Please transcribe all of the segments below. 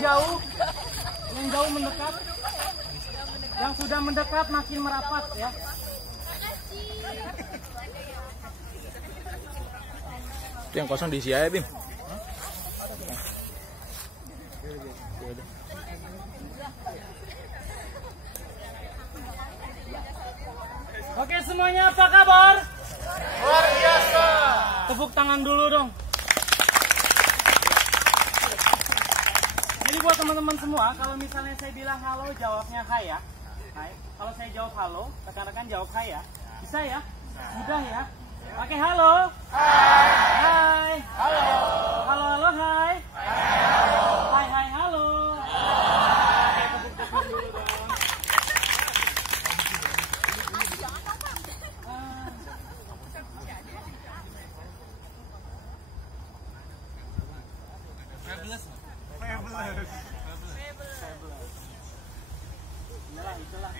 jauh, yang jauh mendekat, yang sudah mendekat makin merapat ya. Itu yang kosong diisi aja, Bim. Oke semuanya, apa kabar? Luar biasa. Tepuk tangan dulu dong. Jadi buat teman-teman semua, kalau misalnya saya bilang halo, jawabnya hai ya. Hai. Kalau saya jawab halo, rekan-rekan jawab hai ya. Bisa ya? Mudah ya? Pakai halo. Hai. Halo. Halo, halo, hai. Hai, hai, halo. Oke, tepuk-tepuk dulu dong. Itulah.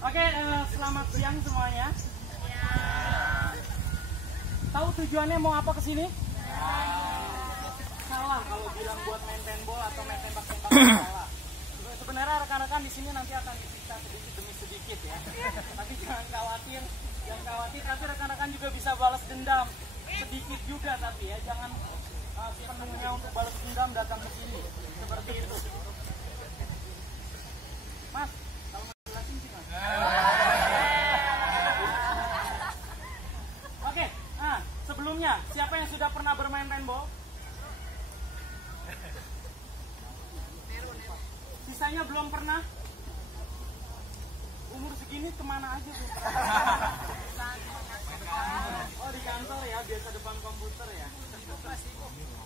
Oke, selamat siang semuanya. Tahu tujuannya mau apa ke sini? Salah kalau bilang buat main paintball atau main tembak-tembak salah. Sebenarnya rekan-rekan di sini nanti akan disiksa sedikit demi sedikit ya. Tapi jangan khawatir, tapi rekan-rekan juga bisa balas dendam sedikit juga tapi ya, jangan sepenuhnya untuk balas dendam datang ke sini seperti itu. Mas, kalau mau jelasin sih Mas. Oke, nah sebelumnya siapa yang sudah pernah bermain paintball? Sisanya belum pernah? Umur segini kemana aja tuh? Oh di kantor ya, biasa depan komputer ya.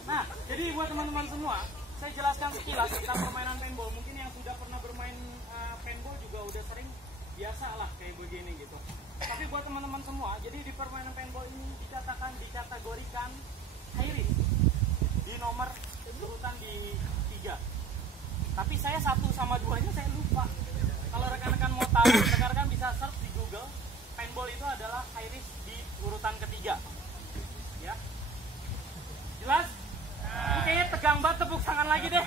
Nah, jadi buat teman-teman semua, saya jelaskan sekilas tentang permainan paintball. Mungkin yang sudah pernah bermain paintball juga udah sering, biasa lah kayak begini gitu. Tapi buat teman-teman semua, jadi di permainan paintball ini dikategorikan high risk di nomor urutan di 3. Tapi saya 1 sama 2-nya saya lupa. Kalau rekan-rekan mau tahu, rekan-rekan bisa search di Google. Paintball itu adalah high risk di urutan ketiga. Ya. Jelas? Ini kayaknya tegang banget, tepuk tangan lagi deh.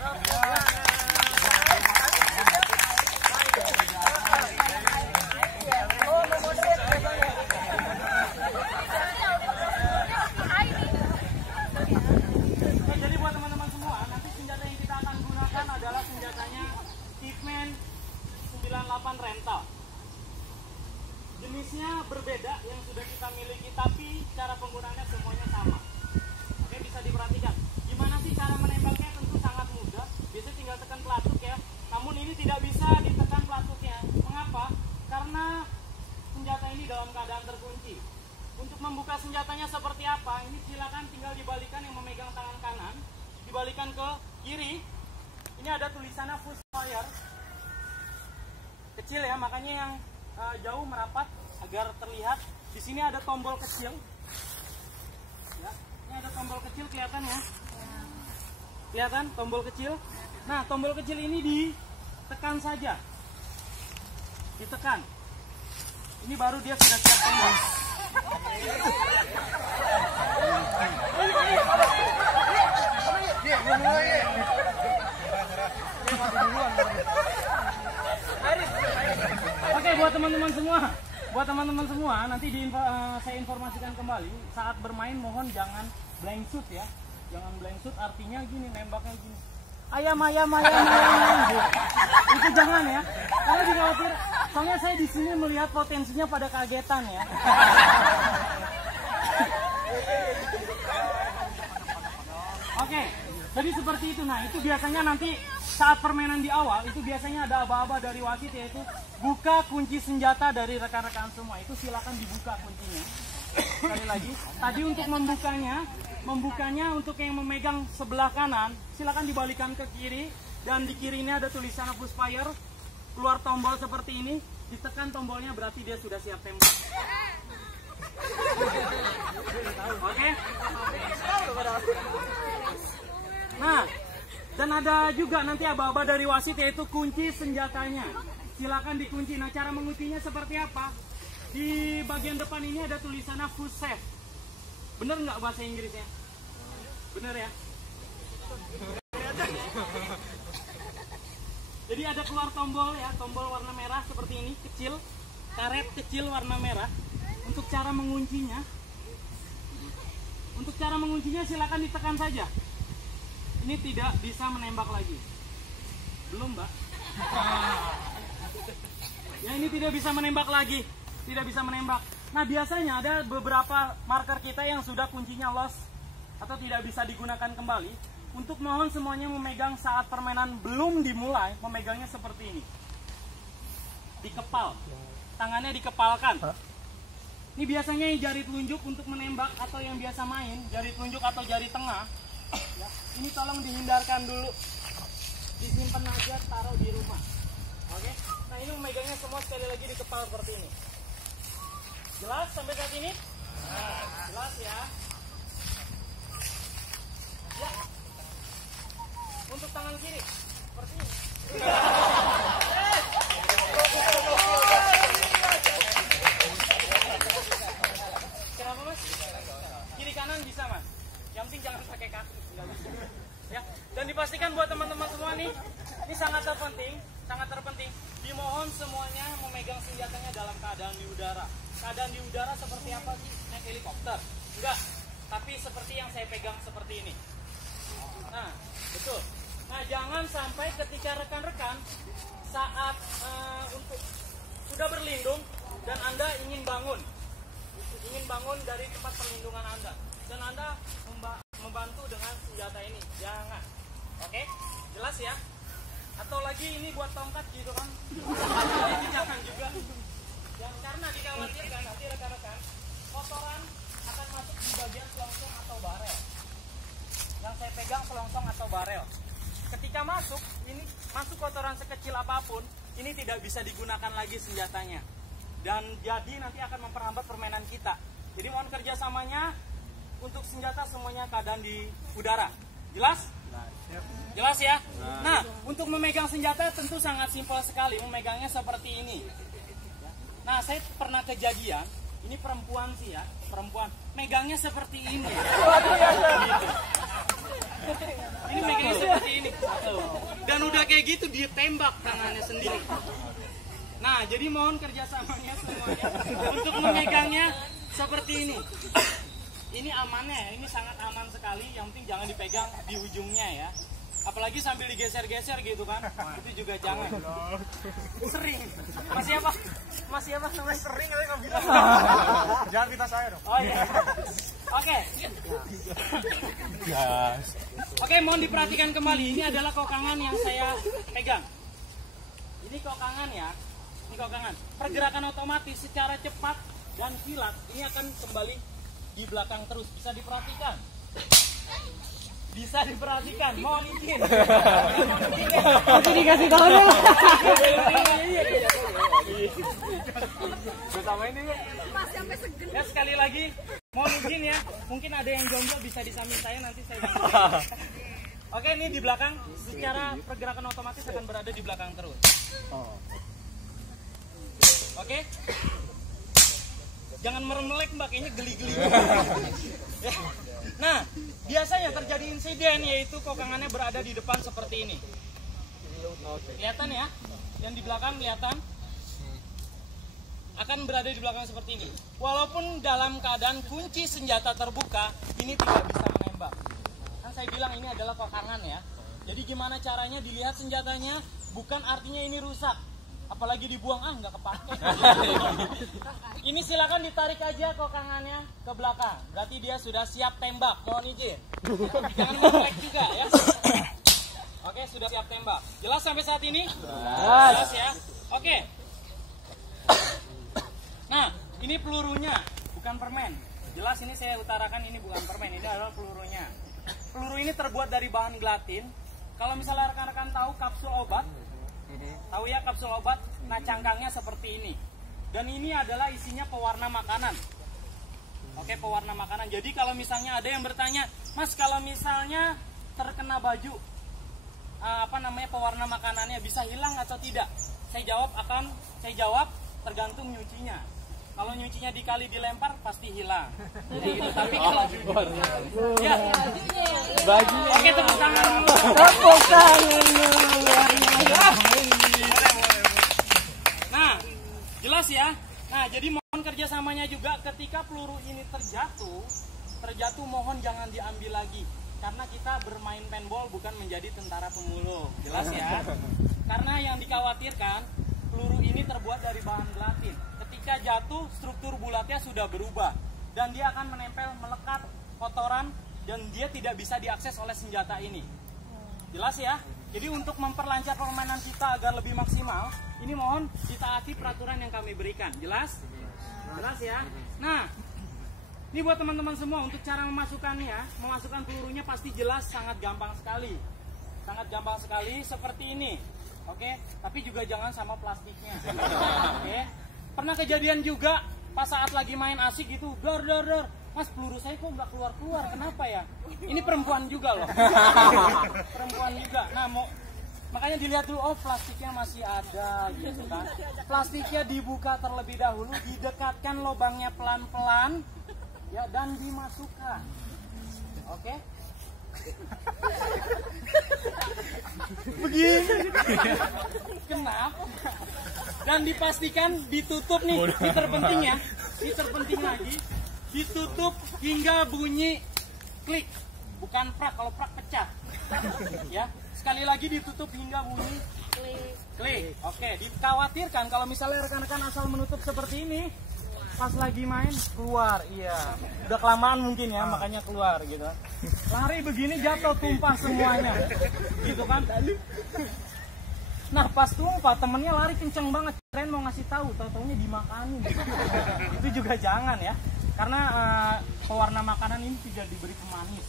Jadi buat teman-teman semua, nanti senjata yang kita akan gunakan adalah senjatanya Hitman 98 rental. Jenisnya berbeda yang sudah kita miliki, tapi cara penggunaannya semuanya sama. Oke, bisa diperhatikan. Gimana sih cara menembaknya? Tentu sangat mudah. Biasanya tinggal tekan pelatuk ya. Namun ini tidak bisa ditekan pelatuknya. Mengapa? Karena senjata ini dalam keadaan terkunci. Untuk membuka senjatanya seperti apa? Ini silakan tinggal dibalikan, yang memegang tangan kanan, dibalikan ke kiri. Ini ada tulisannya push fire. Kecil ya, makanya yang jauh merapat agar terlihat. Di sini ada tombol kecil. Ya, ini ada tombol kecil, kelihatan ya? Kelihatan tombol kecil? Nah, tombol kecil ini ditekan saja. Ditekan. Ini baru dia sudah siap tembak. Oke, buat teman-teman semua, nanti saya informasikan kembali saat bermain, mohon jangan blank shoot ya. Jangan blank shoot, artinya gini, nembaknya gini. Ayam. Itu jangan ya. Karena dikhawatir, soalnya saya di sini melihat potensinya pada kagetan ya. Oke, jadi seperti itu. Nah, itu biasanya nanti saat permainan di awal, itu biasanya ada aba-aba dari wasit, yaitu buka kunci senjata dari rekan-rekan semua. Itu silakan dibuka kuncinya. Sekali lagi, tadi untuk membukanya untuk yang memegang sebelah kanan, silakan dibalikan ke kiri, dan di kiri ini ada tulisan push fire. Keluar tombol seperti ini, ditekan tombolnya berarti dia sudah siap tembak. Oke? Nah, dan ada juga nanti aba-aba dari wasit, yaitu kunci senjatanya. Silakan dikunci. Nah, cara menguncinya seperti apa? Di bagian depan ini ada tulisannya full safe. Bener nggak bahasa Inggrisnya? Bener ya? Jadi ada keluar tombol ya, tombol warna merah seperti ini, kecil, karet kecil warna merah. Untuk cara menguncinya, silakan ditekan saja. Ini tidak bisa menembak lagi. Belum, Mbak? Ya, ini tidak bisa menembak lagi, tidak bisa menembak. Nah, biasanya ada beberapa marker kita yang sudah kuncinya lost atau tidak bisa digunakan kembali. Untuk mohon semuanya memegang saat permainan belum dimulai, memegangnya seperti ini. Dikepal, tangannya dikepalkan. Ini biasanya yang jari telunjuk untuk menembak atau yang biasa main, jari telunjuk atau jari tengah. Ya, ini tolong dihindarkan dulu. Disimpan aja, taruh di rumah. Oke? Nah, ini memegangnya semua sekali lagi dikepal seperti ini. Jelas sampai saat ini? Jelas ya? Ya. Untuk tangan kiri, seperti ini. Kenapa, Mas? Kiri kanan bisa, Mas. Yang penting jangan pakai kaki. Ya. Dan dipastikan buat teman-teman semua nih, ini sangat terpenting. Dimohon semuanya memegang senjatanya dalam keadaan di udara. Keadaan di udara seperti apa sih? Naik helikopter? Enggak. Tapi seperti yang saya pegang seperti ini. Nah, betul. Nah, jangan sampai ketika rekan-rekan saat untuk sudah berlindung dan Anda ingin bangun dari tempat perlindungan Anda, dan Anda membantu dengan senjata ini, jangan. Oke? Jelas ya? Atau lagi ini buat tongkat gitu kan? Ini jangan juga. Yang karena dikhawatirkan nanti rekan-rekan kotoran akan masuk di bagian selongsong atau barel. Yang saya pegang selongsong atau barel. Ketika masuk, ini masuk kotoran sekecil apapun, ini tidak bisa digunakan lagi senjatanya. Dan jadi nanti akan memperhambat permainan kita. Jadi mohon kerjasamanya untuk senjata semuanya keadaan di udara. Jelas? Jelas ya? Nah, untuk memegang senjata tentu sangat simpel sekali. Memegangnya seperti ini. Nah, saya pernah kejadian, ini perempuan sih ya, perempuan. Megangnya seperti ini. Ini megangnya seperti ini. Dan udah kayak gitu dia tembak tangannya sendiri. Nah, jadi mohon kerjasamanya semuanya untuk memegangnya seperti ini. Ini amannya, ini sangat aman sekali. Yang penting jangan dipegang di ujungnya ya. Apalagi sambil digeser-geser gitu kan. Itu juga jangan. Sering. Masih apa namanya? Sering kali nggak bilang. Jangan kita saya dong. Oh iya. Oke. Oke, mohon diperhatikan kembali. Ini adalah kokangan yang saya pegang. Ini kokangan ya. Ini kokangan. Pergerakan otomatis secara cepat dan kilat ini akan kembali di belakang terus. Bisa diperhatikan. Bisa diperhatikan. Mohon izin. Nanti dikasih tahu deh. Bersama ini Ya, sekali lagi mohon izin ya. Mungkin ada yang jomblo bisa di samping saya, nanti saya bantu. Oke, ini di belakang secara pergerakan otomatis akan berada di belakang terus. Oke. Jangan meremelek Mbak, kayaknya geli-geli. Ya. Nah, biasanya terjadi insiden yaitu kokangannya berada di depan seperti ini. Kelihatan ya? Yang di belakang kelihatan? Akan berada di belakang seperti ini. Walaupun dalam keadaan kunci senjata terbuka, ini tidak bisa menembak. Kan saya bilang ini adalah kokangan ya. Jadi gimana caranya dilihat senjatanya, bukan artinya ini rusak. Apalagi dibuang, nggak kepake. Ini silakan ditarik aja kokangannya ke belakang. Berarti dia sudah siap tembak. Mohon izin. Jangan melek juga ya. Oke, sudah siap tembak. Jelas sampai saat ini? Jelas ya. Oke. Nah, ini pelurunya, bukan permen. Jelas ini saya utarakan ini bukan permen, ini adalah pelurunya. Peluru ini terbuat dari bahan gelatin. Kalau misalnya rekan-rekan tahu kapsul obat, tahu ya kapsul obat, nah cangkangnya seperti ini. Dan ini adalah isinya pewarna makanan. Oke, pewarna makanan. Jadi kalau misalnya ada yang bertanya, Mas kalau misalnya terkena baju, pewarna makanannya bisa hilang atau tidak? Saya jawab tergantung nyucinya. Kalau nyucinya di kali dilempar pasti hilang. Jadi gitu. Tapi kalau ya. Oke, tepuk tangan dulu. Tepuk tangan dulu. Nah, jelas ya. Nah, jadi mohon kerjasamanya juga ketika peluru ini terjatuh mohon jangan diambil lagi. Karena kita bermain paintball bukan menjadi tentara pemulung. Jelas ya. Karena yang dikhawatirkan peluru ini terbuat dari bahan gelatin. Ketika jatuh struktur bulatnya sudah berubah dan dia akan menempel melekat kotoran dan dia tidak bisa diakses oleh senjata ini. Jelas ya? Jadi untuk memperlancar permainan kita agar lebih maksimal, ini mohon ditaati peraturan yang kami berikan. Jelas? Jelas ya? Nah, ini buat teman-teman semua untuk cara memasukkan pelurunya pasti jelas, sangat gampang sekali. Sangat gampang sekali seperti ini. Oke, tapi juga jangan sama plastiknya. Oke. Pernah kejadian juga pas saat lagi main asik gitu, dor. Mas, peluru saya kok nggak keluar, kenapa ya? Ini perempuan juga loh. Perempuan juga. Nah, makanya dilihat dulu, oh plastiknya masih ada gitu kan. Plastiknya dibuka terlebih dahulu, didekatkan lubangnya pelan-pelan ya dan dimasukkan. Oke? Begini. Kenapa? Dan dipastikan ditutup nih, ini terpenting ya. Ini terpenting lagi. Ditutup hingga bunyi klik, bukan prak. Kalau prak pecah, ya. Sekali lagi ditutup hingga bunyi klik. Oke, dikhawatirkan kalau misalnya rekan-rekan asal menutup seperti ini, pas lagi main keluar, iya. Udah kelamaan mungkin ya, makanya keluar gitu. Lari begini jatuh tumpah semuanya, gitu kan? Nah pas tumpah temennya lari kenceng banget, keren mau ngasih tahu, tau-taunya dimakanin. Itu juga jangan ya. Karena pewarna makanan ini tidak diberi pemanis,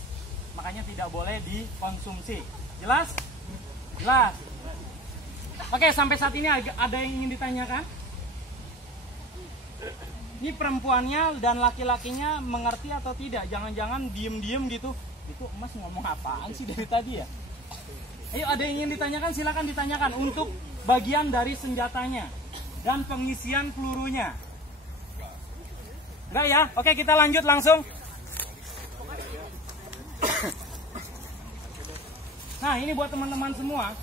makanya tidak boleh dikonsumsi. Jelas? Jelas. Oke, sampai saat ini ada yang ingin ditanyakan? Ini perempuannya dan laki-lakinya mengerti atau tidak? Jangan-jangan diem-diem gitu. Itu Mas ngomong apaan sih dari tadi ya? Ayo, ada yang ingin ditanyakan? Silakan ditanyakan untuk bagian dari senjatanya dan pengisian pelurunya. Enggak ya? Oke, kita lanjut langsung. Nah, ini buat teman-teman semua.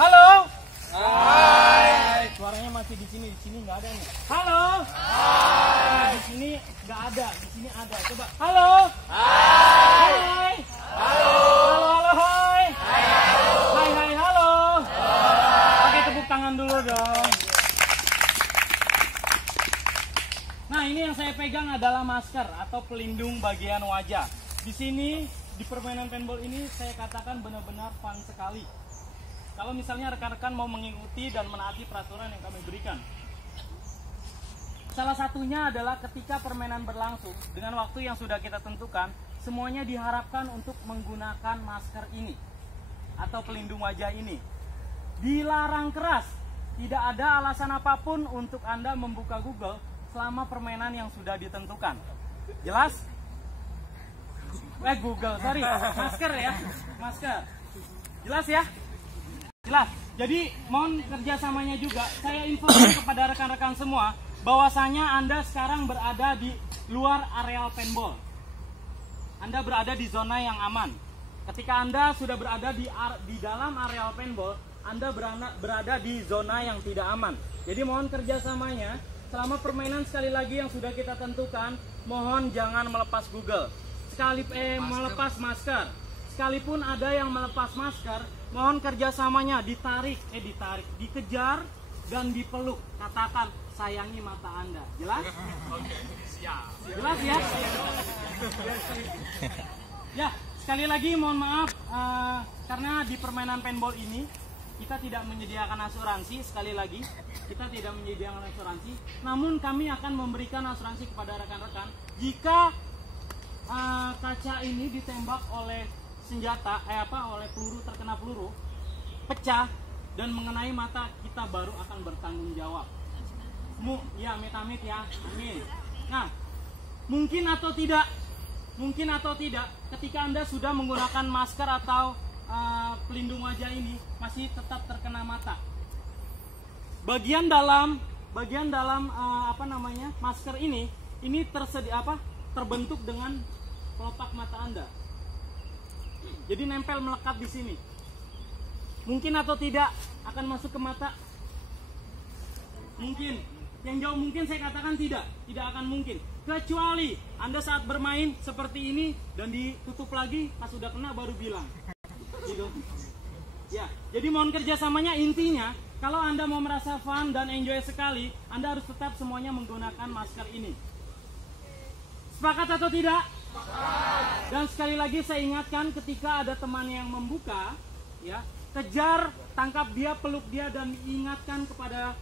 Halo. Hai. Suaranya masih di sini nggak ada nih. Halo. Hai. Nah, di sini nggak ada, di sini ada. Coba. Halo. Hai. Halo. Halo, hai. Hai, halo. Oke, tepuk tangan dulu dong. Nah, ini yang saya pegang adalah masker atau pelindung bagian wajah. Di sini, di permainan paintball ini saya katakan benar-benar fun sekali. Kalau misalnya rekan-rekan mau mengikuti dan menaati peraturan yang kami berikan. Salah satunya adalah ketika permainan berlangsung, dengan waktu yang sudah kita tentukan, semuanya diharapkan untuk menggunakan masker ini atau pelindung wajah ini. Dilarang keras, tidak ada alasan apapun untuk Anda membuka Google selama permainan yang sudah ditentukan. Jelas? Google, sorry, masker ya, masker. Jelas ya? Jelas. Jadi mohon kerjasamanya juga. Saya infokan kepada rekan-rekan semua bahwasanya Anda sekarang berada di luar areal paintball. Anda berada di zona yang aman. Ketika Anda sudah berada di dalam areal paintball, Anda berada di zona yang tidak aman. Jadi mohon kerjasamanya. Selama permainan sekali lagi yang sudah kita tentukan, mohon jangan melepas Google. Melepas masker. Sekalipun ada yang melepas masker, mohon kerjasamanya ditarik, dikejar dan dipeluk. Katakan sayangi mata Anda. Jelas? Oke, siap. Jelas ya? Ya, sekali lagi mohon maaf karena di permainan paintball ini kita tidak menyediakan asuransi. Sekali lagi, kita tidak menyediakan asuransi. Namun kami akan memberikan asuransi kepada rekan-rekan jika kaca ini ditembak oleh senjata, oleh peluru, terkena peluru, pecah dan mengenai mata, kita baru akan bertanggung jawab. Ya, amit-amit ya, amin. Nah, mungkin atau tidak, ketika Anda sudah menggunakan masker atau pelindung wajah ini masih tetap terkena mata. Bagian bagian dalam masker ini terbentuk dengan kelopak mata Anda. Jadi nempel melekat di sini. Mungkin atau tidak akan masuk ke mata? Mungkin. Yang jauh mungkin saya katakan tidak akan mungkin. Kecuali Anda saat bermain seperti ini dan ditutup lagi, pas sudah kena baru bilang. Gitu. Ya, jadi mohon kerjasamanya. Intinya, kalau Anda mau merasa fun dan enjoy sekali, Anda harus tetap semuanya menggunakan masker ini. Sepakat atau tidak? Dan sekali lagi saya ingatkan, ketika ada teman yang membuka, ya, kejar, tangkap dia, peluk dia, dan ingatkan kepada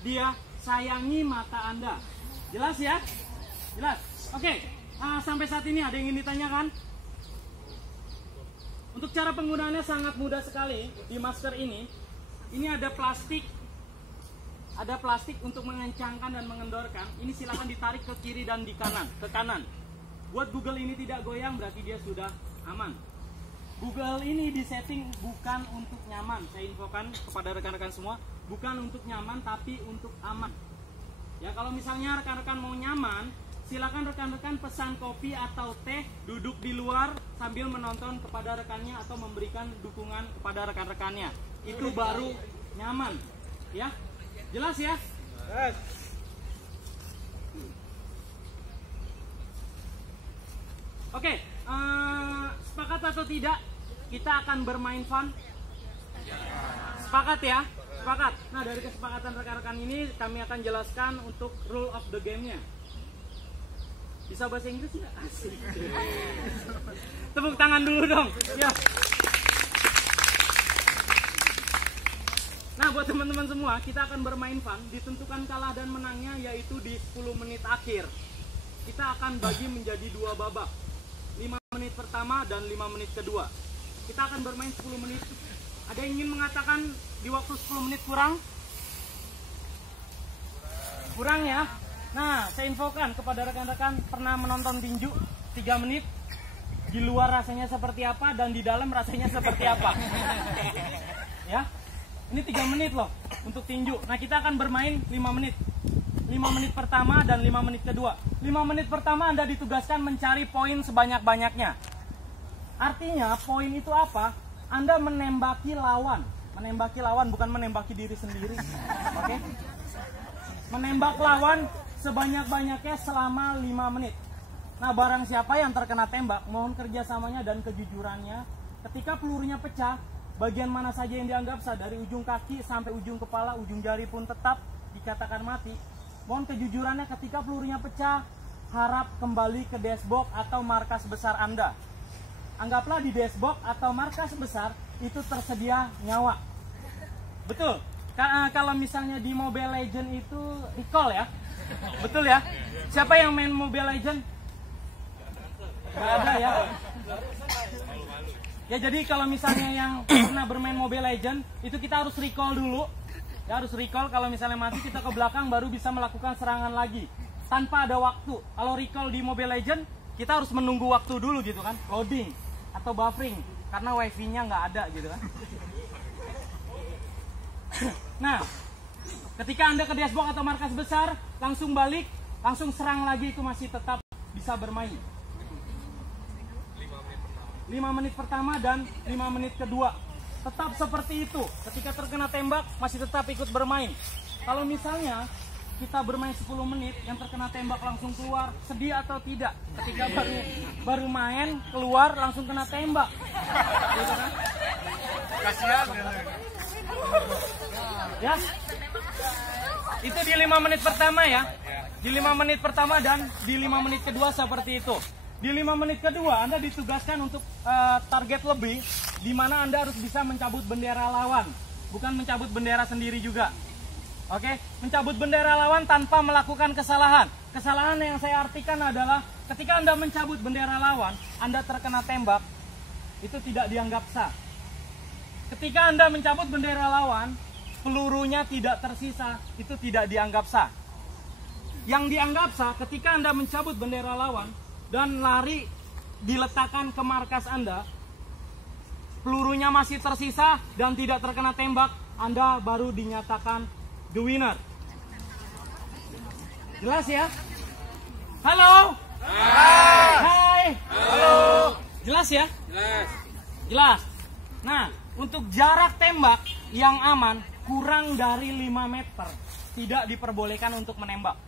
dia, sayangi mata Anda. Jelas ya? Jelas? Oke. Sampai saat ini ada yang ingin ditanyakan? Untuk cara penggunaannya sangat mudah sekali. Di masker ini ada plastik. Ada plastik untuk mengencangkan dan mengendorkan. Ini silakan ditarik ke kiri dan ke kanan. Buat Google ini tidak goyang, berarti dia sudah aman. Google ini disetting bukan untuk nyaman. Saya infokan kepada rekan-rekan semua, bukan untuk nyaman tapi untuk aman. Ya, kalau misalnya rekan-rekan mau nyaman, silakan rekan-rekan pesan kopi atau teh, duduk di luar sambil menonton kepada rekannya atau memberikan dukungan kepada rekan-rekannya. Itu baru nyaman. Ya, jelas ya? Yes. Oke, sepakat atau tidak kita akan bermain fun? Sepakat ya? Sepakat. Nah, dari kesepakatan rekan-rekan ini kami akan jelaskan untuk rule of the game-nya. Bisa bahasa Inggris nggak? Asik. Tepuk tangan dulu dong. Ya. Nah, buat teman-teman semua, kita akan bermain fun. Ditentukan kalah dan menangnya yaitu di 10 menit akhir. Kita akan bagi menjadi 2 babak. 5 menit pertama dan 5 menit kedua. Kita akan bermain 10 menit. Ada yang ingin mengatakan di waktu 10 menit kurang? Kurang ya? Nah, saya infokan kepada rekan-rekan, pernah menonton tinju 3 menit, di luar rasanya seperti apa dan di dalam rasanya seperti apa. Ya, ini 3 menit loh untuk tinju. Nah, kita akan bermain 5 menit. 5 menit pertama dan 5 menit kedua. 5 menit pertama Anda ditugaskan mencari poin sebanyak-banyaknya. Artinya poin itu apa? Anda menembaki lawan. Menembaki lawan, bukan menembaki diri sendiri. Oke? Menembak lawan sebanyak-banyaknya selama 5 menit. Nah, barang siapa yang terkena tembak, mohon kerjasamanya dan kejujurannya. Ketika pelurunya pecah, bagian mana saja yang dianggap sah, dari ujung kaki sampai ujung kepala, ujung jari pun tetap dikatakan mati. Mohon kejujurannya, ketika pelurunya pecah, harap kembali ke dashboard atau markas besar Anda. Anggaplah di dashboard atau markas besar itu tersedia nyawa. Betul? Kalau misalnya di Mobile Legends itu recall ya. Betul ya? Siapa yang main Mobile Legends? Gak ada ya? Ya, jadi kalau misalnya yang pernah bermain Mobile Legends, itu kita harus recall dulu. Ya, harus recall. Kalau misalnya mati, kita ke belakang baru bisa melakukan serangan lagi tanpa ada waktu. Kalau recall di Mobile Legends, kita harus menunggu waktu dulu gitu kan, loading atau buffering karena wifi-nya nggak ada gitu kan. Nah, ketika Anda ke dashboard atau markas besar, langsung balik, langsung serang lagi, itu masih tetap bisa bermain. 5 menit pertama dan 5 menit kedua. Tetap seperti itu. Ketika terkena tembak, masih tetap ikut bermain. Kalau misalnya kita bermain 10 menit, yang terkena tembak langsung keluar, sedih atau tidak? Ketika baru main, keluar, langsung kena tembak. Gitu kan? Kasihan. Ya, itu di 5 menit pertama ya. Di 5 menit pertama dan di 5 menit kedua seperti itu. Di 5 menit kedua Anda ditugaskan untuk target lebih, di mana Anda harus bisa mencabut bendera lawan, bukan mencabut bendera sendiri juga. Oke, mencabut bendera lawan tanpa melakukan kesalahan. Kesalahan yang saya artikan adalah ketika Anda mencabut bendera lawan, Anda terkena tembak, itu tidak dianggap sah. Ketika Anda mencabut bendera lawan, pelurunya tidak tersisa, itu tidak dianggap sah. Yang dianggap sah ketika Anda mencabut bendera lawan dan lari diletakkan ke markas Anda, pelurunya masih tersisa dan tidak terkena tembak, Anda baru dinyatakan the winner. Jelas ya? Halo? Hai. Halo. Jelas ya? Jelas. Jelas. Nah, untuk jarak tembak yang aman kurang dari 5 meter tidak diperbolehkan untuk menembak.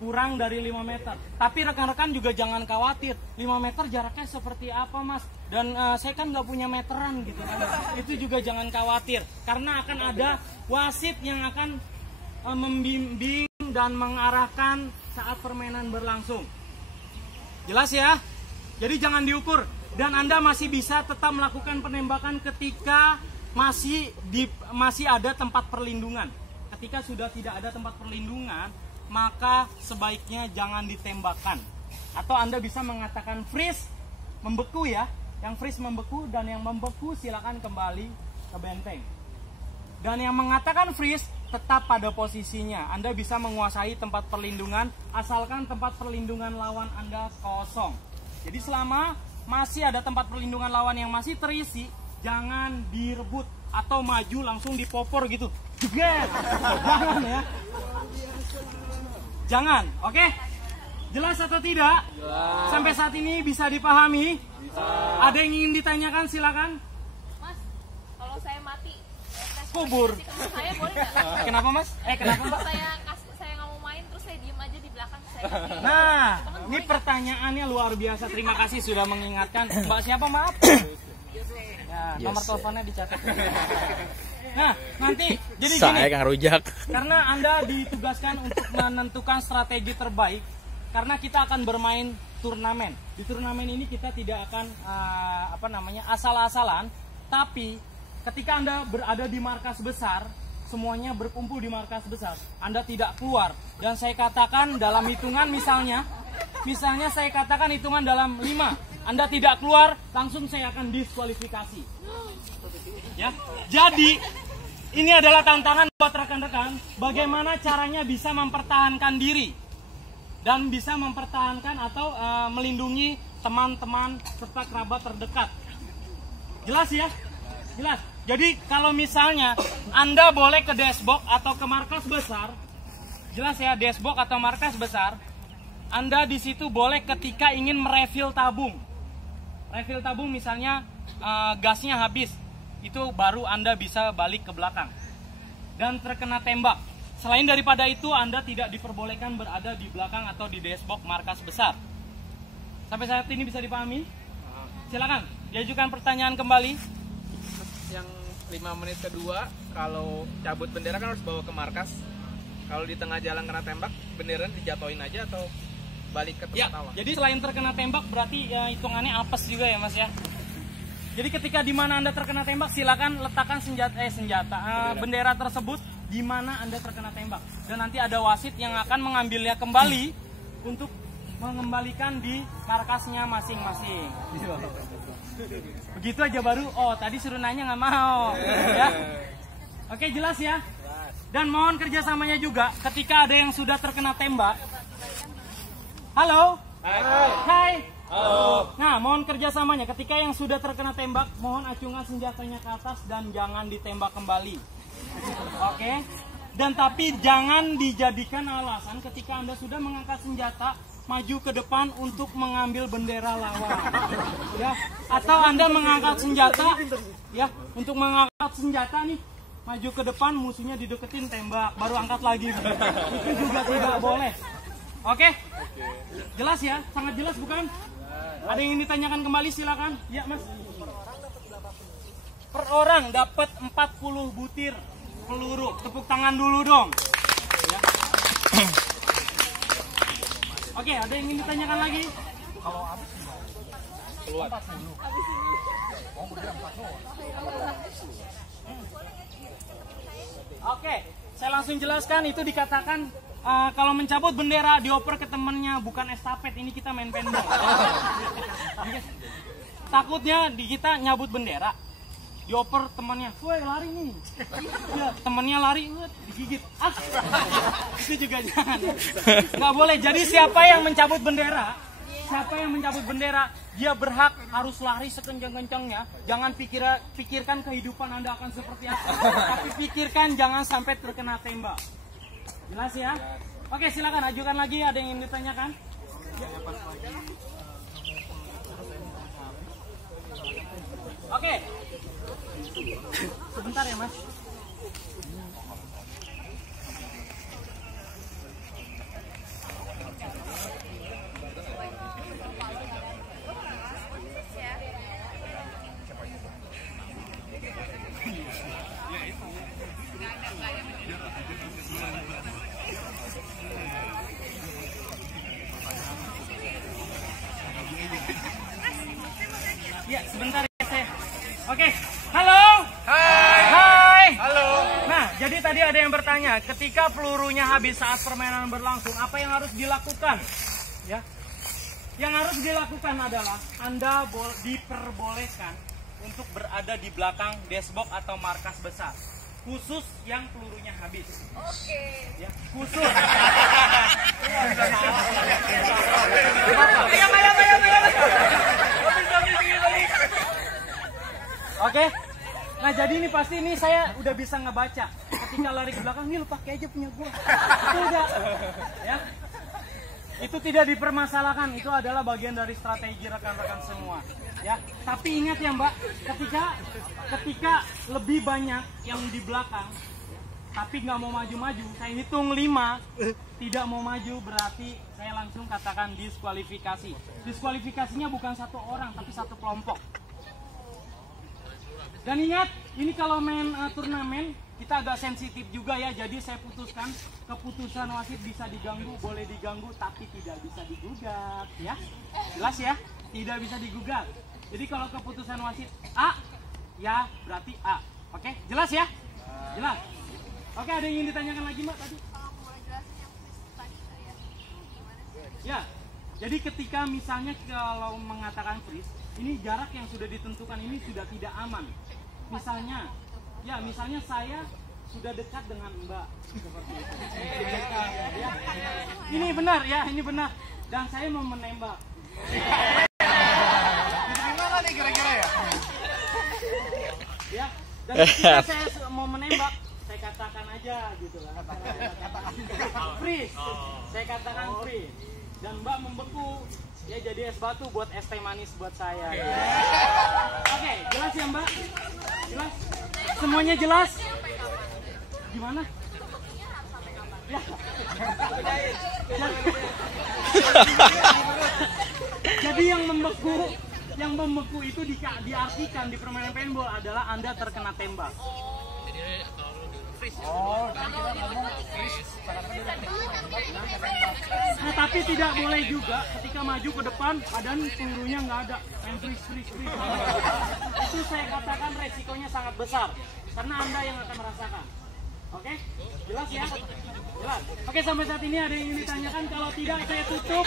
Kurang dari 5 meter. Tapi rekan-rekan juga jangan khawatir. 5 meter jaraknya seperti apa, Mas? Dan saya kan nggak punya meteran gitu kan. Itu juga jangan khawatir. Karena akan ada wasit yang akan membimbing dan mengarahkan saat permainan berlangsung. Jelas ya? Jadi jangan diukur. Dan Anda masih bisa tetap melakukan penembakan ketika masih ada tempat perlindungan. Ketika sudah tidak ada tempat perlindungan, maka sebaiknya jangan ditembakkan. Atau Anda bisa mengatakan freeze, membeku ya. Yang freeze membeku, dan yang membeku silakan kembali ke benteng. Dan yang mengatakan freeze tetap pada posisinya. Anda bisa menguasai tempat perlindungan asalkan tempat perlindungan lawan Anda kosong. Jadi selama masih ada tempat perlindungan lawan yang masih terisi, jangan direbut atau maju langsung dipopor gitu. Jeget. Jangan ya. Jangan, oke? Jelas atau tidak? Jelas. Sampai saat ini bisa dipahami? Bisa. Ada yang ingin ditanyakan, silakan. Mas, kalau saya mati, Kubur. saya boleh nggak? Kenapa Mas? Kenapa Mbak? Saya nggak mau main, terus saya diem aja di belakang. Saya kasih. Nah, ini pertanyaannya luar biasa. Terima kasih sudah mengingatkan. Mbak siapa, maaf? Ya, nomor teleponnya dicatat. Nah, nanti jadi Saya gini. Kang Rujak. Karena Anda ditugaskan untuk menentukan strategi terbaik. Karena kita akan bermain turnamen. Di turnamen ini kita tidak akan asal-asalan. Tapi ketika Anda berada di markas besar, semuanya berkumpul di markas besar, Anda tidak keluar. Dan saya katakan dalam hitungan misalnya saya katakan hitungan dalam 5, Anda tidak keluar, langsung saya akan diskualifikasi. Ya, jadi ini adalah tantangan buat rekan-rekan, bagaimana caranya bisa mempertahankan diri dan bisa mempertahankan atau melindungi teman-teman serta kerabat terdekat. Jelas ya? Jelas. Jadi kalau misalnya Anda boleh ke dashboard atau ke markas besar, jelas ya, dashboard atau markas besar, Anda di situ boleh ketika ingin merefill tabung. Refill tabung misalnya gasnya habis, itu baru Anda bisa balik ke belakang dan terkena tembak. Selain daripada itu, Anda tidak diperbolehkan berada di belakang atau di dashboard markas besar. Sampai saat ini bisa dipahami? Silakan, diajukan pertanyaan kembali. Yang 5 menit kedua, kalau cabut bendera kan harus bawa ke markas. Kalau di tengah jalan kena tembak, bendera dijatuhin aja atau balik ke Ya, tempat awal? jadi selain terkena tembak berarti ya, hitungannya apes juga ya Mas ya. Jadi ketika di mana Anda terkena tembak, silakan letakkan bendera tersebut di mana Anda terkena tembak. Dan nanti ada wasit yang akan mengambilnya kembali untuk mengembalikan di markasnya masing-masing. Begitu aja baru, oh tadi suruh nanya nggak mau. Ya. Oke, jelas ya? Dan mohon kerjasamanya juga ketika ada yang sudah terkena tembak. Halo? Hai. Halo. Nah, mohon kerjasamanya. Ketika yang sudah terkena tembak, mohon acungan senjatanya ke atas dan jangan ditembak kembali. Oke? Dan tapi jangan dijadikan alasan ketika Anda sudah mengangkat senjata, maju ke depan untuk mengambil bendera lawan. Ya, atau Anda mengangkat senjata, ya, untuk mengangkat senjata nih, maju ke depan, musuhnya dideketin, tembak, baru angkat lagi. Itu juga tidak boleh. Oke? Jelas ya? Sangat jelas bukan? Ada yang ingin ditanyakan kembali, silakan. Ya, Mas. Per orang dapat 40 butir peluru. Tepuk tangan dulu dong. Ya. Oke, ada yang ingin ditanyakan lagi? Kalau habis keluar. Oke, saya langsung jelaskan. Itu dikatakan kalau mencabut bendera dioper ke temannya, bukan estafet. Ini kita main paintball. Takutnya di kita nyabut bendera, dioper temannya, woi lari nih. Ya, temannya lari, digigit. Itu juga jangan. Nggak boleh. Jadi siapa yang mencabut bendera, dia berhak harus lari sekencang-kencangnya. Jangan pikirkan kehidupan Anda akan seperti apa, tapi pikirkan jangan sampai terkena tembak. Jelas ya? Oke, silakan ajukan lagi, ada yang ingin ditanyakan? Oke. Sebentar ya, Mas. Ya, sebentar ya saya. Oke, halo. Hai. Halo. Nah, jadi tadi ada yang bertanya, ketika pelurunya habis saat permainan berlangsung, apa yang harus dilakukan? Ya, yang harus dilakukan adalah Anda diperbolehkan untuk berada di belakang dashboard atau markas besar, khusus yang pelurunya habis. Oke. Ya, khusus. Oke. Nah, jadi ini pasti ini saya udah bisa ngebaca. Ketika lari ke belakang, nih lu pakai aja punya gua. Itu udah. Ya. Itu tidak dipermasalahkan, itu adalah bagian dari strategi rekan-rekan semua. Ya, tapi ingat ya Mbak, ketika lebih banyak yang di belakang tapi nggak mau maju-maju, saya hitung 5 tidak mau maju, berarti saya langsung katakan diskualifikasi. Diskualifikasinya bukan satu orang tapi satu kelompok. Dan ingat, ini kalau main turnamen kita agak sensitif juga ya, jadi saya putuskan keputusan wasit bisa diganggu, boleh diganggu tapi tidak bisa digugat ya. Jelas ya? Tidak bisa digugat. Jadi kalau keputusan wasit A, ya berarti A. Oke, jelas ya? Jelas. Oke, ada yang ingin ditanyakan lagi Mbak tadi? Kalau boleh jelasin yang freeze tadi saya. Gimana sih? Ya, jadi ketika misalnya kalau mengatakan freeze, ini jarak yang sudah ditentukan ini sudah tidak aman. Misalnya, ya misalnya saya sudah dekat dengan Mbak seperti itu. Ya. Ini benar ya, ini benar. Dan saya mau menembak. Gimana nih kira-kira ya? Ya, dan ketika saya mau menembak, saya katakan aja gitu lah. Freeze. Saya katakan freeze. Dan Mbak membeku. Ya jadi es batu buat es teh manis buat saya. Oke, jelas ya Mbak? Jelas? Semuanya jelas? Gimana? Ya. Jadi yang membeku itu diartikan di permainan paintball adalah Anda terkena tembak. Nah, tapi tidak boleh juga ketika maju ke depan badan pelurunya nggak ada, main freeze. Itu saya katakan resikonya sangat besar karena Anda yang akan merasakan. Oke, jelas ya? Jelas. Oke, sampai saat ini ada yang ingin ditanyakan? Kalau tidak saya tutup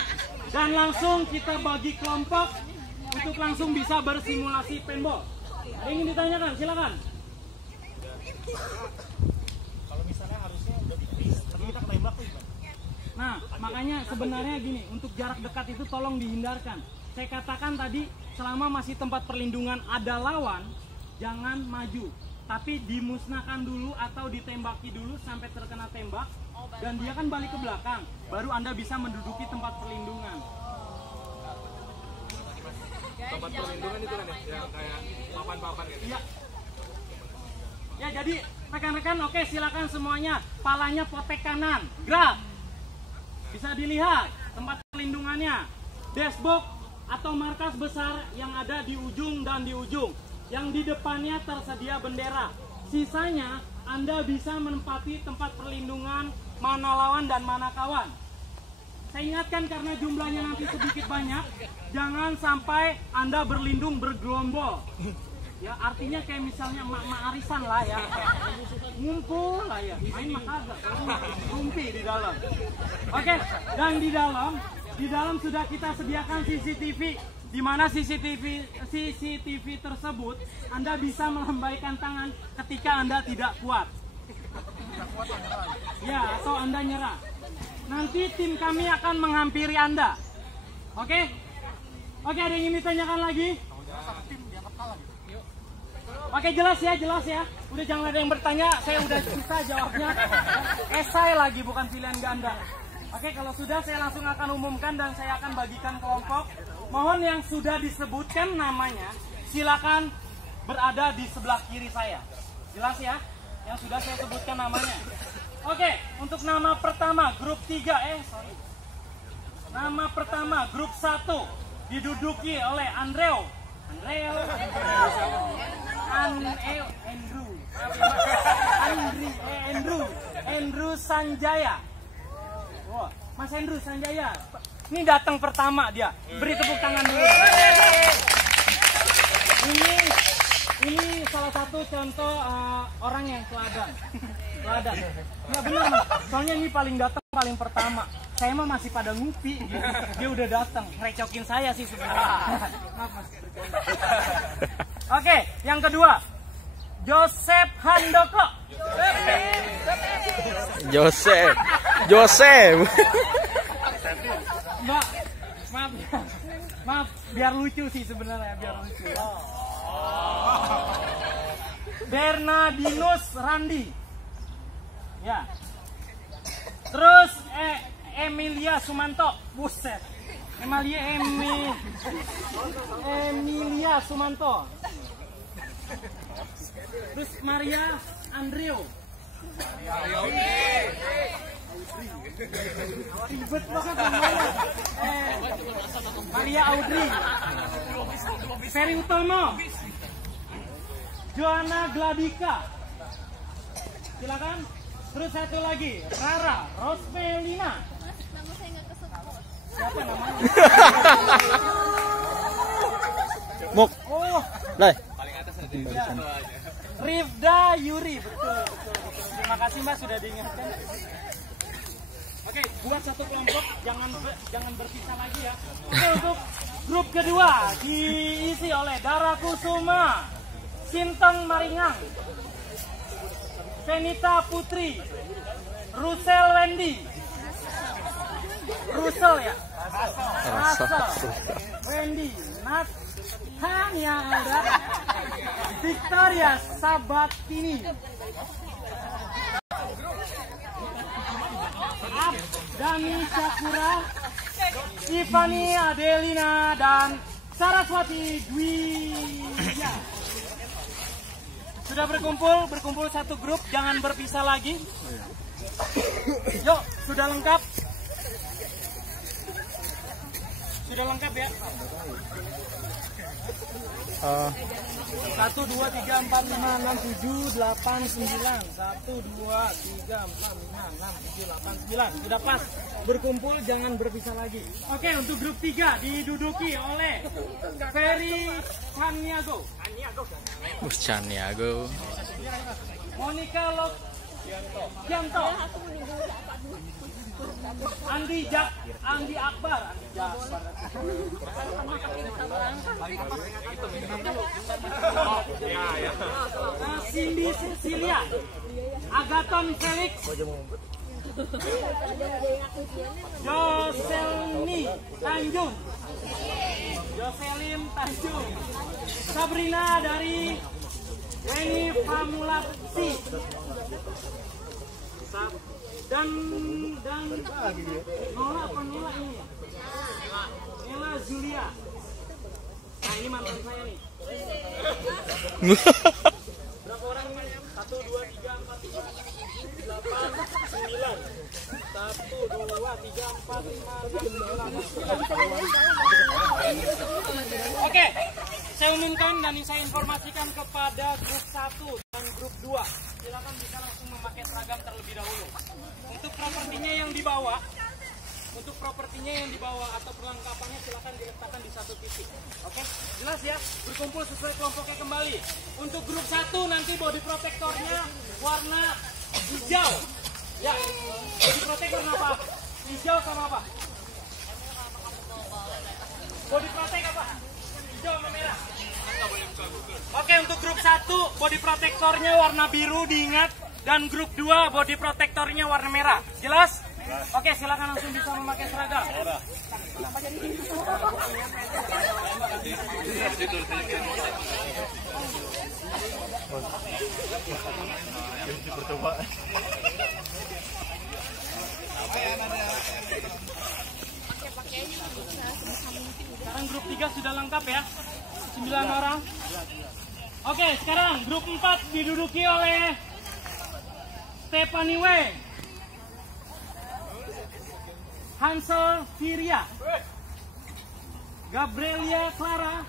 dan langsung kita bagi kelompok untuk langsung bisa bersimulasi paintball. Ada yang ingin ditanyakan? Silakan. Nah, makanya sebenarnya gini, untuk jarak dekat itu tolong dihindarkan. Saya katakan tadi, selama masih tempat perlindungan ada lawan, jangan maju. Tapi dimusnahkan dulu atau ditembaki dulu sampai terkena tembak. Dan dia kan balik ke belakang, baru Anda bisa menduduki tempat perlindungan. Tempat perlindungan itu kan ya, yang kayak papan-papan gitu. Iya. Ya, jadi rekan-rekan, oke silakan semuanya. Palanya potek kanan, gerak. Bisa dilihat tempat perlindungannya, dashboard atau markas besar yang ada di ujung dan di ujung. Yang di depannya tersedia bendera. Sisanya Anda bisa menempati tempat perlindungan mana lawan dan mana kawan. Saya ingatkan karena jumlahnya nanti sedikit banyak, jangan sampai Anda berlindung bergerombol. Ya artinya kayak misalnya emak-emak arisan lah ya, ngumpul lah ya, main mah kagak, rumpi di dalam. Oke, dan di dalam sudah kita sediakan CCTV, di mana CCTV tersebut Anda bisa melambaikan tangan ketika Anda tidak kuat. Ya, atau Anda nyerah. Nanti tim kami akan menghampiri Anda. Oke? Oke, ada yang ingin ditanyakan lagi? Oke, jelas ya. Udah jangan ada yang bertanya, saya udah susah jawabnya. Esai lagi, bukan pilihan ganda. Oke, kalau sudah saya langsung akan umumkan dan saya akan bagikan kelompok. Mohon yang sudah disebutkan namanya, silakan berada di sebelah kiri saya. Jelas ya? Yang sudah saya sebutkan namanya. Oke, untuk nama pertama grup 3, Nama pertama grup 1 diduduki oleh Andrew Sanjaya. Wah, Mas Andrew Sanjaya. Ini datang pertama dia. Beri tepuk tangan dulu. Ini salah satu contoh orang yang teladan. Nggak benar, Mas. Soalnya ini paling datang paling pertama. Saya mah masih pada ngupi. Dia udah datang. Recokin saya sih sebenarnya. Maaf, Mas. Oke, yang kedua. Joseph Handoko. Joseph. Mbak, maaf, biar lucu sih sebenarnya, biar lucu. Bernardinus Randi. Ya. Terus Emilia Sumanto. Buset. Emilia Sumanto. Terus Maria Andrio. Ribet banget namanya. Maria Audrey. Ferry Utomo. Joanna Gladika. Silakan. Terus satu lagi, Rara Rosmelina. Nama saya nggak kesebut. Siapa namanya? Muk. Oh, Lai. ya. Rifda Yuri, betul. Terima kasih Mbak sudah diingatkan. Oke, buat satu kelompok, jangan berpisah lagi ya. Oke, untuk grup kedua diisi oleh Dara Kusuma, Sintong Maringang, Venita Putri, Rusel Wendy, Rusel ya, Wendy, Natania Alda, Victoria Sabatini, Dani Sakura, Tiffany Adelina, dan Saraswati Dwiya. Sudah berkumpul satu grup, jangan berpisah lagi. Yuk, sudah lengkap? Sudah lengkap ya? 1, 2, 3, 4, 5, 6, 7, 8, 9. 1, 2, 3, 4, 5, 6, 7, 8, 9. Sudah pas. Berkumpul, jangan berpisah lagi. Oke, untuk grup 3 diduduki oleh Ferry Chaniago, Monica Lokianto, Andi Akbar, Cindy Cecilia, Agaton Felix, Jocelyn Tanjung, Sabrina dari Weni Famulasi, dan Nola apa Nela ini ya? Nela Julia. Nah ini mantan saya nih. Berapa orang ini? 1, 2, 3, 4, 5, 8, 9. 1, 2, 3, 4, 5, 6, 7, 8. Oke, saya umumkan dan saya informasikan kepada grup 1 dan grup 2. Silakan bisa langsung memakai seragam terlebih dahulu. Untuk propertinya yang dibawa atau perlengkapannya silakan diletakkan di satu titik. Oke, jelas ya? Berkumpul sesuai kelompoknya kembali. Untuk grup 1 nanti body protectornya warna hijau. Ya, body protector apa? Hijau sama apa? Body protect apa? Hijau sama merah. Oke, untuk grup 1 body protectornya warna biru diingat, dan grup 2 body protectornya warna merah. Jelas? Oke, silakan langsung bisa memakai seragam. Sekarang grup 3 sudah lengkap ya. 9 orang. Oke, sekarang grup 4 diduduki oleh Stephanie Wei, Hansel Firia, Gabrielia Clara,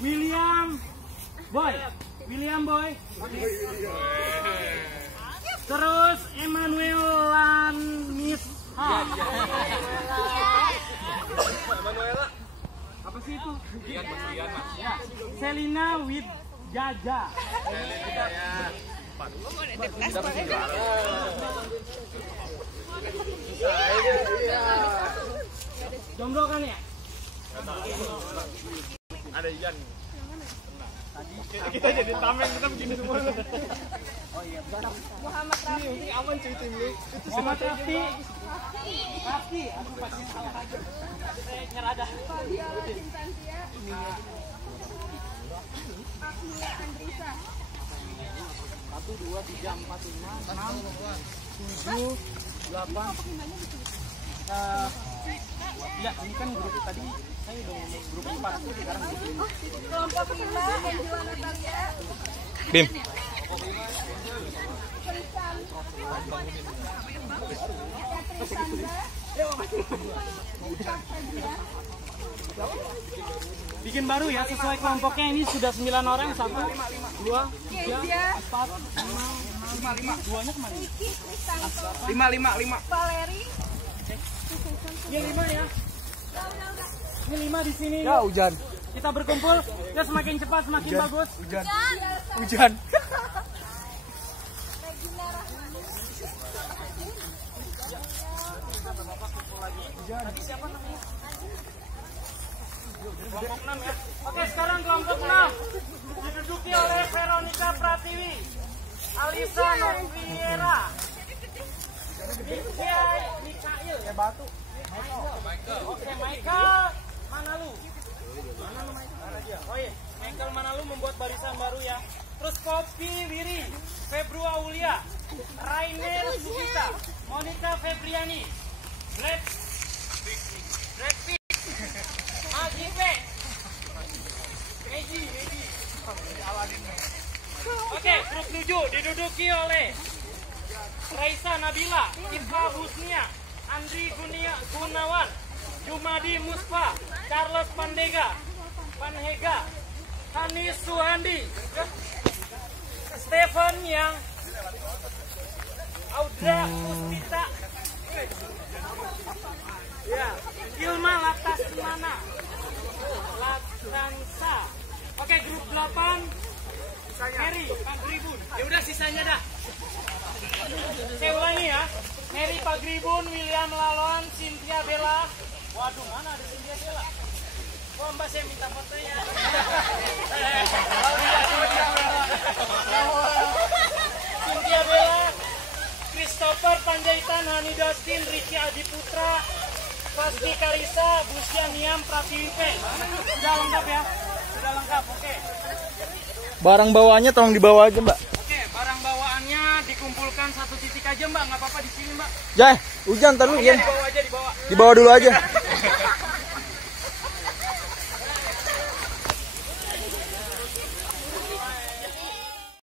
William Boy, terus Emmanuel Lanisha. Apa sih itu? Ya, Selina Widjaja. Jomblo kan ya? Ada Ian. Kita jadi tameng, kita begini semua. Muhammad Rafi. Ini aman cuy tim lu. Muhammad Rafi. Aku pasti salah aja. Saya nyerah dah. Fabiola Cintantia. Agnia Andrisa. 1, 2, 3, 4, 5, 6, 7, 8. Ya, ini kan grup tadi saya udah ngomong grup 4, sekarang grup 5. Kelompok 5, Angela Natalia. Bim. Bikin baru ya, sesuai kelompoknya. Ini sudah 9 orang. 1, 2, 3, 4, 5. Duanya kemana? 5. Valeri. Ini 5 ya. Ini 5 di sini. Ya hujan. Kita berkumpul. Ya semakin cepat semakin bagus. Hujan. Kelompok 6 ya. Oke, sekarang kelompok 6 diduduki oleh Veronica Pratiwi, Alisa Noviera, Mikail ya Batu. Oke, Michael Manalu. Oh iya, Michael Manalu membuat barisan baru ya. Terus Poppy Wiri, Februa Aulia, Rainer Sugita, Monica Febriani, Brad Pitt, Agipe, Meji. Oke, grup 7 diduduki oleh Raisa Nabila, Irfa Husnia, Andri Gunawan, Jumadi Musfa, Charles Panhega, Hanis Suhandi, Stephen Yang, Audra Pustita, ya, Ilma Latansa. Oke, grup 8 Mary Pagribun. Ya udah sisanya dah. Saya ulangi ya. Mary Pagribun, William Lalon, Cynthia Bella. Waduh, mana ada Cynthia Bella? Kok Mbak saya minta fotonya? Cynthia Bella, Christopher Panjaitan, Hani Dustin, Ricky Adiputra, Pasti Karisa, Busya Niam, Pratiwi P. Sudah lengkap ya? Sudah lengkap, oke. Barang bawaannya tolong dibawa aja, Mbak. Oke, barang bawaannya dikumpulkan satu titik aja, Mbak. Nggak apa-apa di sini, Mbak. Jai, hujan ntar dulu ya. Dibawa aja, dibawa. Dibawa dulu aja.